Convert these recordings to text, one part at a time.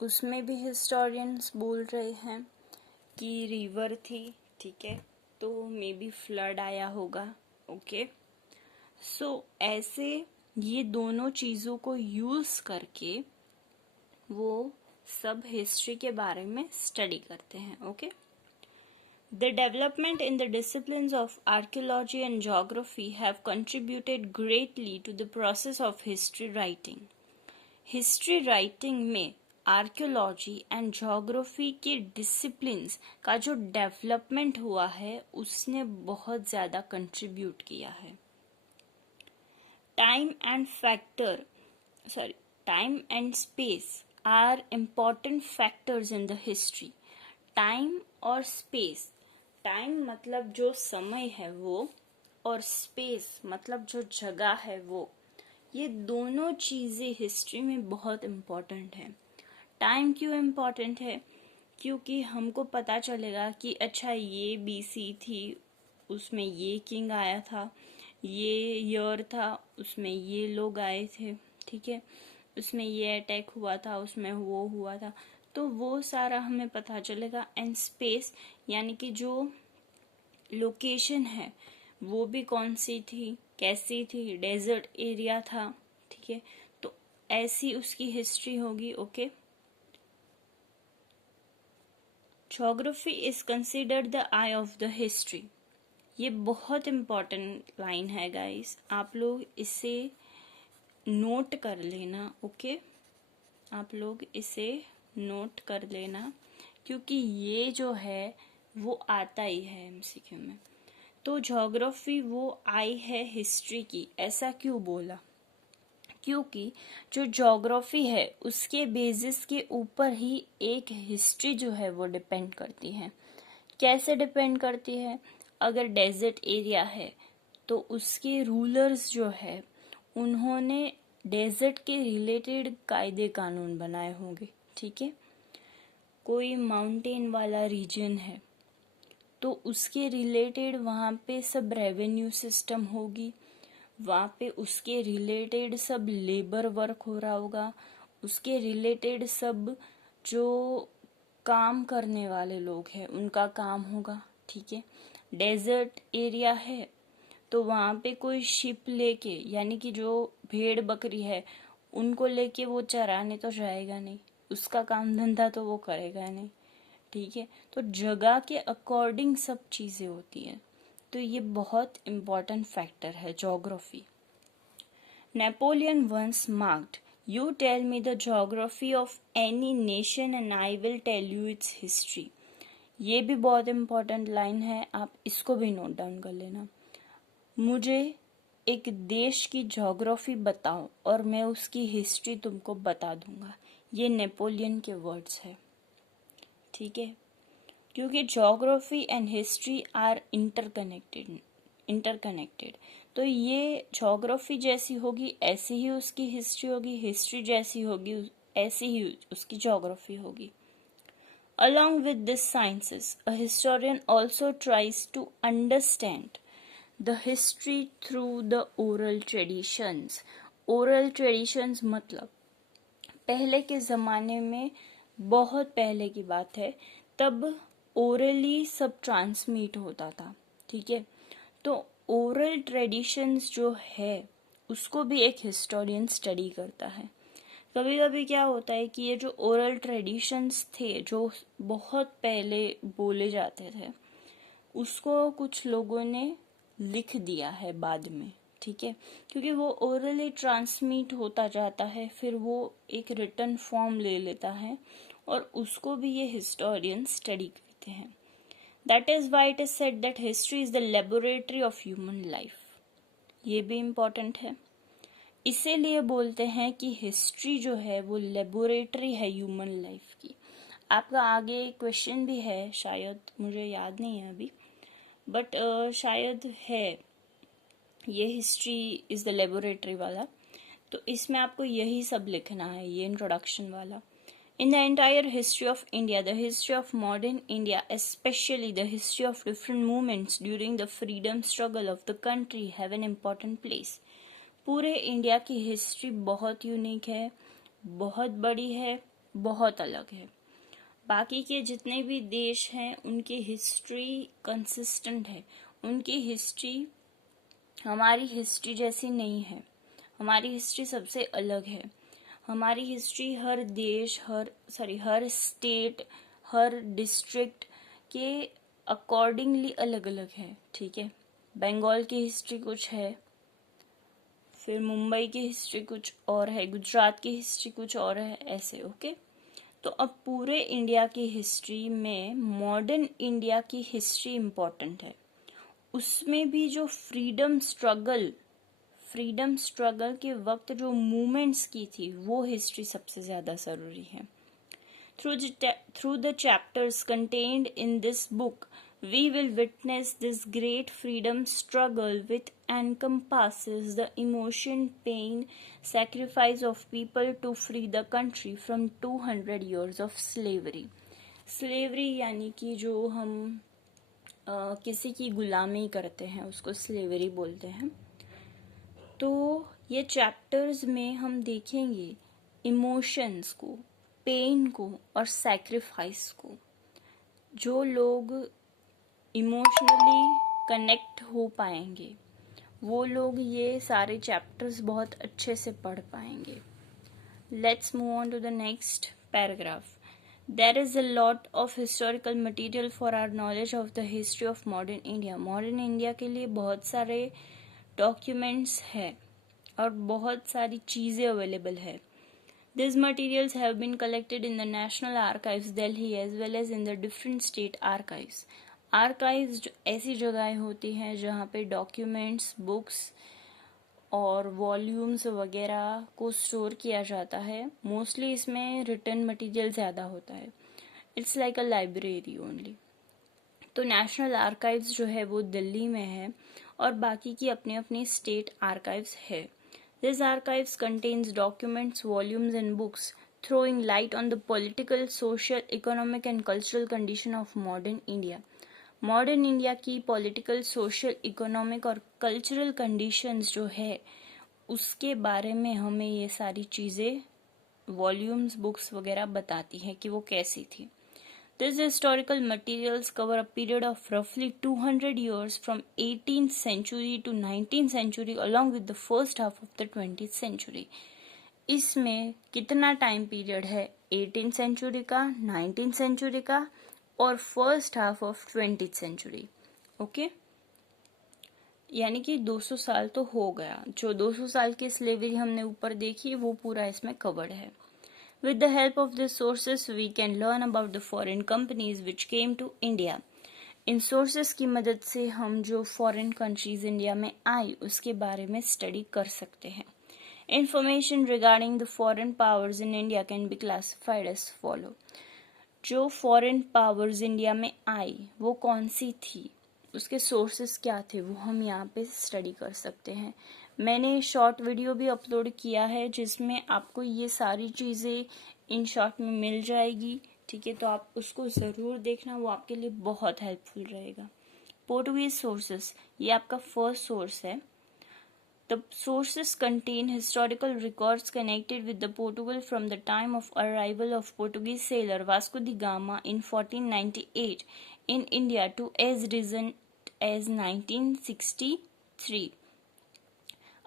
उसमें भी हिस्टोरियंस बोल रहे हैं कि रिवर थी, ठीक है, तो मे बी फ्लड आया होगा। ओके, सो ऐसे ये दोनों चीज़ों को यूज़ करके वो सब हिस्ट्री के बारे में स्टडी करते हैं। Okay, The development in the disciplines of archaeology and geography have contributed greatly to the process of history writing. History writing में आर्कियोलॉजी एंड ज्योग्राफी के डिसिप्लिन्स का जो डेवलपमेंट हुआ है उसने बहुत ज़्यादा कंट्रीब्यूट किया है। Time and space are important factors in the history. Time और स्पेस, टाइम मतलब जो समय है वो, और स्पेस मतलब जो जगह है वो, ये दोनों चीज़ें हिस्ट्री में बहुत इम्पॉर्टेंट है। टाइम क्यों इम्पॉर्टेंट है? क्योंकि हमको पता चलेगा कि अच्छा ये BC थी, उसमें ये किंग आया था, ये ईयर था, उसमें ये लोग आए थे, ठीक है, उसमें ये अटैक हुआ था, उसमें वो हुआ था, तो वो सारा हमें पता चलेगा। एंड स्पेस यानी कि जो लोकेशन है वो भी कौन सी थी, कैसी थी, डेजर्ट एरिया था, ठीक है, तो ऐसी उसकी हिस्ट्री होगी। Okay, geography is considered the I of the history. ये बहुत इम्पॉर्टेंट लाइन है गाइस, आप लोग इसे नोट कर लेना। ओके, आप लोग इसे नोट कर लेना क्योंकि ये जो है वो आता ही है MCQ में। तो ज्योग्राफी वो आई है हिस्ट्री की, ऐसा क्यों बोला? क्योंकि जो ज्योग्राफी है उसके बेसिस के ऊपर ही एक हिस्ट्री जो है वो डिपेंड करती है। कैसे डिपेंड करती है? अगर डेजर्ट एरिया है तो उसके रूलर्स जो है उन्होंने डेजर्ट के रिलेटेड कायदे कानून बनाए होंगे, ठीक है। कोई माउंटेन वाला रीजन है तो उसके रिलेटेड वहाँ पे सब रेवेन्यू सिस्टम होगी, वहाँ पे उसके रिलेटेड सब लेबर वर्क हो रहा होगा, उसके रिलेटेड सब जो काम करने वाले लोग हैं उनका काम होगा, ठीक है। डेजर्ट एरिया है तो वहाँ पे कोई शिप लेके, यानी कि जो भेड़ बकरी है उनको लेके वो चराने तो जाएगा नहीं, उसका काम धंधा तो वो करेगा नहीं, ठीक है। तो जगह के अकॉर्डिंग सब चीज़ें होती हैं, तो ये बहुत इम्पॉर्टेंट फैक्टर है geography. Napoleon once marked, you tell me the geography of any nation and I will tell you its history. ये भी बहुत इम्पॉर्टेंट लाइन है, आप इसको भी नोट डाउन कर लेना। मुझे एक देश की ज्योग्राफी बताओ और मैं उसकी हिस्ट्री तुमको बता दूंगा। ये नेपोलियन के वर्ड्स है, ठीक है। क्योंकि geography and history are interconnected, तो ये ज्योग्राफी जैसी होगी ऐसी ही उसकी हिस्ट्री होगी, हिस्ट्री जैसी होगी ऐसी ही उसकी ज्योग्राफी होगी। Along with these sciences, a historian also tries to understand the history through the oral traditions. Oral traditions मतलब पहले के ज़माने में, बहुत पहले की बात है, तब ओरली सब ट्रांसमिट होता था, ठीक है। तो ओरल ट्रेडिशंस जो है उसको भी एक हिस्टोरियन स्टडी करता है। कभी कभी क्या होता है कि ये जो ओरल ट्रेडिशंस थे जो बहुत पहले बोले जाते थे उसको कुछ लोगों ने लिख दिया है बाद में, ठीक है, क्योंकि वो ओरली ट्रांसमिट होता जाता है, फिर वो एक रिटन फॉर्म ले लेता है और उसको भी ये हिस्टोरियन स्टडी करते हैं। That is why it is said that history is the laboratory of human life. ये भी इम्पोर्टेंट है, इसीलिए बोलते हैं कि हिस्ट्री जो है वो लेबोरेटरी है ह्यूमन लाइफ की। आपका आगे क्वेश्चन भी है, शायद मुझे याद नहीं है अभी, बट शायद है ये हिस्ट्री इज़ द लेबोरेटरी वाला, तो इसमें आपको यही सब लिखना है, ये इंट्रोडक्शन वाला। In the entire history of India, the history of modern India, especially the history of different movements during the freedom struggle of the country, have an important place. पूरे इंडिया की हिस्ट्री बहुत unique है, बहुत बड़ी है, बहुत अलग है। बाकी के जितने भी देश हैं उनकी हिस्ट्री कंसिस्टेंट है, उनकी हिस्ट्री हमारी हिस्ट्री जैसी नहीं है, हमारी हिस्ट्री सबसे अलग है। हमारी हिस्ट्री हर देश, हर स्टेट, हर डिस्ट्रिक्ट के अकॉर्डिंगली अलग अलग है, ठीक है। बंगाल की हिस्ट्री कुछ है, फिर मुंबई की हिस्ट्री कुछ और है, गुजरात की हिस्ट्री कुछ और है, ऐसे, ओके। तो अब पूरे इंडिया की हिस्ट्री में मॉडर्न इंडिया की हिस्ट्री इम्पोर्टेंट है। उसमें भी जो फ्रीडम स्ट्रगल के वक्त जो मूवमेंट्स की थी वो हिस्ट्री सबसे ज़्यादा ज़रूरी है। Through the chapters contained in this book, we will witness this great freedom struggle which encompasses the emotion, pain, sacrifice of people to free the country from 200 years of slavery. Slavery यानी कि जो हम किसी की गुलामी करते हैं उसको स्लेवरी बोलते हैं। तो ये चैप्टर्स में हम देखेंगे इमोशंस को, पेन को और सैक्रिफाइस को। जो लोग इमोशनली कनेक्ट हो पाएंगे वो लोग ये सारे चैप्टर्स बहुत अच्छे से पढ़ पाएंगे। Let's move on to the next paragraph. There is a lot of historical material for our knowledge of the history of modern India. Modern India के लिए बहुत सारे डॉक्यूमेंट्स है और बहुत सारी चीज़ें अवेलेबल है। These materials have been collected in the National Archives, Delhi, as well as in the different state archives. Archives ऐसी जगहें होती हैं जहाँ पे डॉक्यूमेंट्स, बुक्स और वॉल्यूम्स वगैरह को स्टोर किया जाता है। मोस्टली इसमें रिटन मटेरियल ज़्यादा होता है। It's like a library only. तो नेशनल आर्काइव्स जो है वो दिल्ली में है और बाकी की अपनी अपनी स्टेट आर्काइव्स है। This archives contains documents, volumes and books throwing light on the political, social, economic and cultural condition of modern India. Modern India की पॉलिटिकल, सोशल, इकोनॉमिक और कल्चरल कंडीशंस जो है उसके बारे में हमें ये सारी चीज़ें वॉल्यूम्स, बुक्स वगैरह बताती हैं कि वो कैसी थी। These historical materials cover a period of roughly 200 years from 18th century to 19th century along with the first half of the 20th century. इसमें कितना टाइम पीरियड है 18th सेंचुरी का, 19th सेंचुरी का और first half of 20th century, okay. यानी कि 200 साल तो हो गया। जो 200 साल की स्लेवरी हमने ऊपर देखी वो पूरा इसमें कवर्ड है। With the help of these sources, we can learn about the foreign companies which came to India. In sources की मदद से हम जो फॉरेन कंट्रीज इंडिया में आई उसके बारे में स्टडी कर सकते हैं। Information regarding the foreign powers in India can be classified as follow. जो फॉरेन पावर्स इंडिया में आई वो कौन सी थी, उसके सोर्सेस क्या थे, वो हम यहाँ पे स्टडी कर सकते हैं। मैंने शॉर्ट वीडियो भी अपलोड किया है जिसमें आपको ये सारी चीज़ें इन शॉर्ट में मिल जाएगी, ठीक है। तो आप उसको ज़रूर देखना, वो आपके लिए बहुत हेल्पफुल रहेगा। पोर्टुगीज सोर्सेस, ये आपका फर्स्ट सोर्स है। The sources contain historical records connected with the Portugal from the time of arrival of Portuguese sailor Vasco da Gama in 1498 in India to as recent as 1963.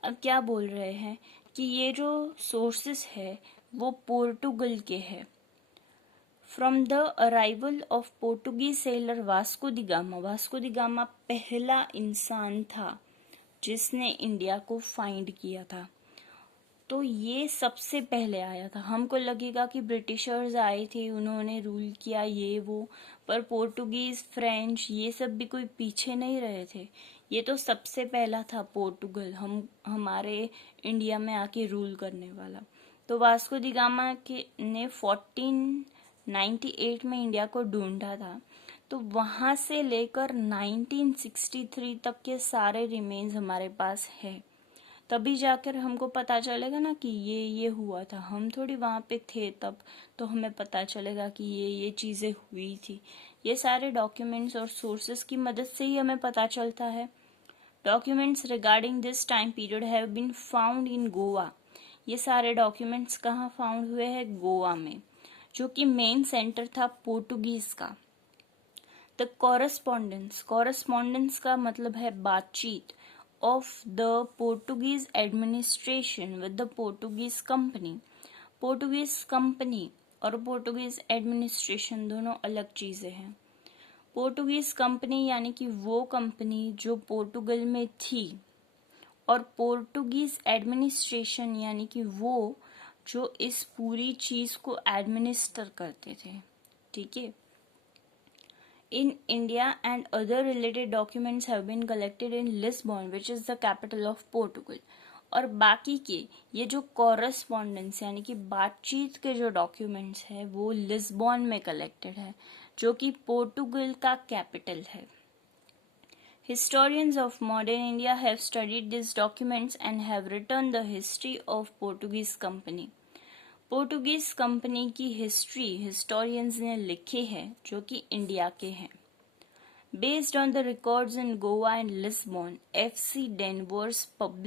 अब क्या बोल रहे हैं कि ये जो सोर्सेस है वो पोर्टुगल के हैं। From the arrival of Portuguese seller Vasco the gamma, Vasco the gamma पहला इंसान था जिसने इंडिया को फाइंड किया था। तो ये सबसे पहले आया था। हमको लगेगा कि ब्रिटिशर्स आए थे, उन्होंने रूल किया ये वो, पर पोर्टुगीज, फ्रेंच ये सब भी कोई पीछे नहीं रहे थे। ये तो सबसे पहला था पोर्टुगल हमारे इंडिया में आके रूल करने वाला। तो वास्को दी गामा के ने 1498 में इंडिया को ढूंढा था। तो वहां से लेकर 1963 तक के सारे रिमेन्स हमारे पास है। तभी जाकर हमको पता चलेगा ना कि ये हुआ था। हम थोड़ी वहां पे थे तब, तो हमें पता चलेगा कि ये चीजें हुई थी। ये सारे डॉक्यूमेंट्स और सोर्सेस की मदद से ही हमें पता चलता है। Documents regarding this time period have been found in Goa. ये सारे डॉक्यूमेंट्स कहाँ फाउंड हुए हैं? गोवा में। जो कि मेन सेंटर था पोर्टुगीज का। द कॉरस्पॉन्डेंस का मतलब है बातचीत of the Portuguese administration with the Portuguese company. Portuguese company और पोर्टुगीज एडमिनिस्ट्रेशन दोनों अलग चीजें हैं। पोर्टुगीज कंपनी यानी कि वो कंपनी जो पोर्टुगल में थी, और पोर्टुगीज एडमिनिस्ट्रेशन यानी कि वो जो इस पूरी चीज को एडमिनिस्टर करते थे। ठीक है। In India and other related documents have been collected in Lisbon which is the capital of Portugal. और बाकी के ये जो कॉरस्पॉन्डेंस यानी कि बातचीत के जो डॉक्यूमेंट्स है वो लिस्बन में कलेक्टेड है, जो कि पोर्टुगल का कैपिटल है। Historians of modern India have studied these documents and have written the history of Portuguese company. Portuguese company की हिस्ट्री हिस्टोरियंस ने लिखी है जो कि इंडिया के हैं। Based on the records in Goa and Lisbon, FC Danvers published